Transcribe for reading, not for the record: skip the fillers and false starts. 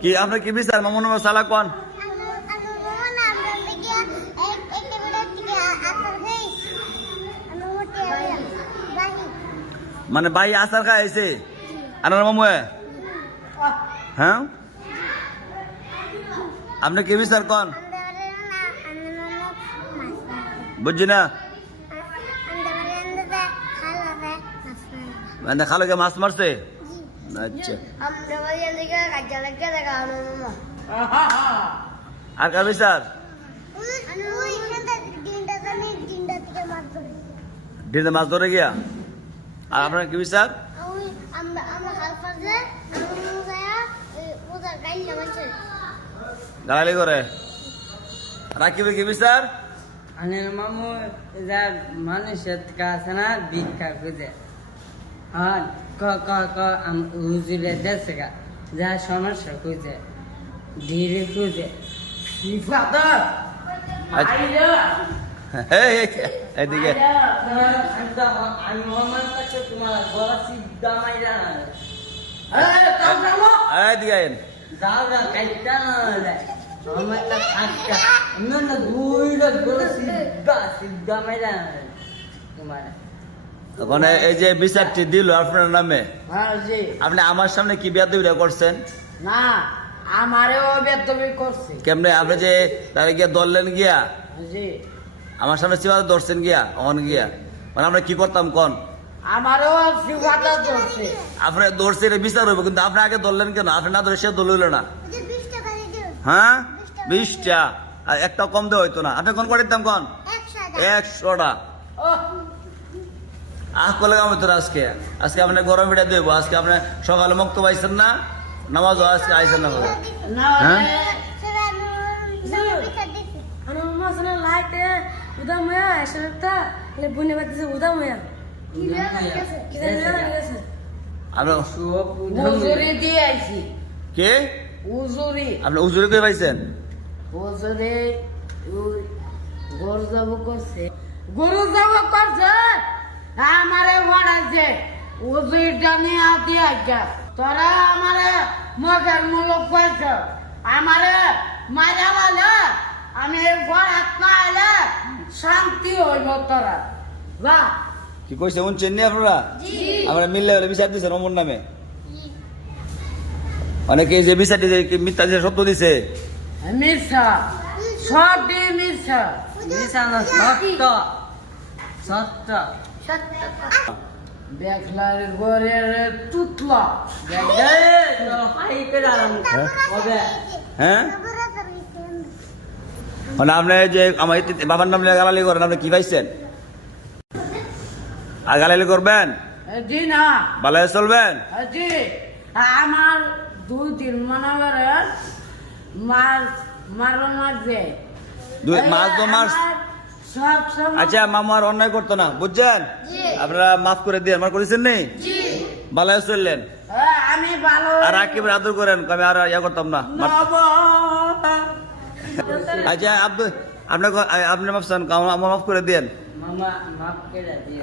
কি আপনার কি বিচার মামুন সালা কোন মানে ভাই আসার খাইছে আনার মামু হ্যাঁ আপনি কি বিচার কোন বুঝছি না মানে খালকে মাছ মারছে আচ্ছা আর কার বিচার ডিনটা মাছ ধরে গিয়া আর আপনার কি বিচার গালালি করে রাকিবের কি বিচার আনিল মামু যা মানুষের কাছে না ভিক্ষা খুঁজে হ্যাঁ হুজুরে দেশে গা যা সমস্যা খুঁজে ধীরে খুঁজে এদিকে তোমার গলা সিদ্ধা মাইরা এদিকে যাও যা কাইটা না আমারটা থাকা না দুইটা গলা সিদ্ধা সিদ্ধা মাইরা তোমার ওখানে এই যে বিচারটি দিল আপনার নামে হ্যাঁ জি আপনি আমার সামনে কি বেয়াদবিটা করছেন না আমারেও বেদবি করছে কেমনে আপনি যে তারে গিয়া ধরলেন গিয়া জি আমার সামনে সিবাদ ধরছেন গিয়া অন গিয়া মানে আমরা কি করতাম কোন আমারও সিবাদা ধরছে আপনি ধরছে এটা বিচার হইব কিন্তু আপনি আগে ধরলেন কেন আপনি না ধরে সে দল হইল না হ্যাঁ 20টা আর একটা কম দেওয়া হইতো না আপনি কোন করে দিতাম কোন 100টা কলে আমি তোর আজকে আজকে আপনি গরম পিঠা দেবো আজকে আপনি সকালে মুক্ত পাইছেন না নামাজ আজকে আইসেন না হ্যাঁ কে আপনি উজুরি করে পাইছেন গরু যাব করছে আমারে ভরাইছে উজুর জানি আদি আজ্ঞা তোরা আমারে মগের মূলক পাইছ আমারে মারা বলে আমি ঘর আত্মা এলে শান্তি হইব তোরা বা কি কইছে শুনছেন নি আপনারা আমরা মিললে বিচার দিচ্ছেন অমর নামে অনেকে যে বিচারটি মিথ্যা যে সত্য দিছে মিশা সবই মিশা মিশা না সত্য সত্য দেখলার ঘরের তুতলা হ্যাঁ মানে আপনি যে আমার বাবার নাম গালালি করেন আপনি কি পাইছেন আর গালালি করবেন জি না ভালো চলবেন জি আমার 2-3 মনে করে মাছ মারো মারছে মাছ তো মাছ সব সময় আচ্ছা মামু আর অন্যায় করতো না বুঝছেন আপনারা মাফ করে দিয়ে আমার করেছেন নেই ভালো চললেন আমি ভালো আর রাকিবের আদর করেন আমি আর ইয়া করতাম না আচ্ছা আপনি মাফ চান আমার মাফ করে দেন মামা মাফ করে দিয়ে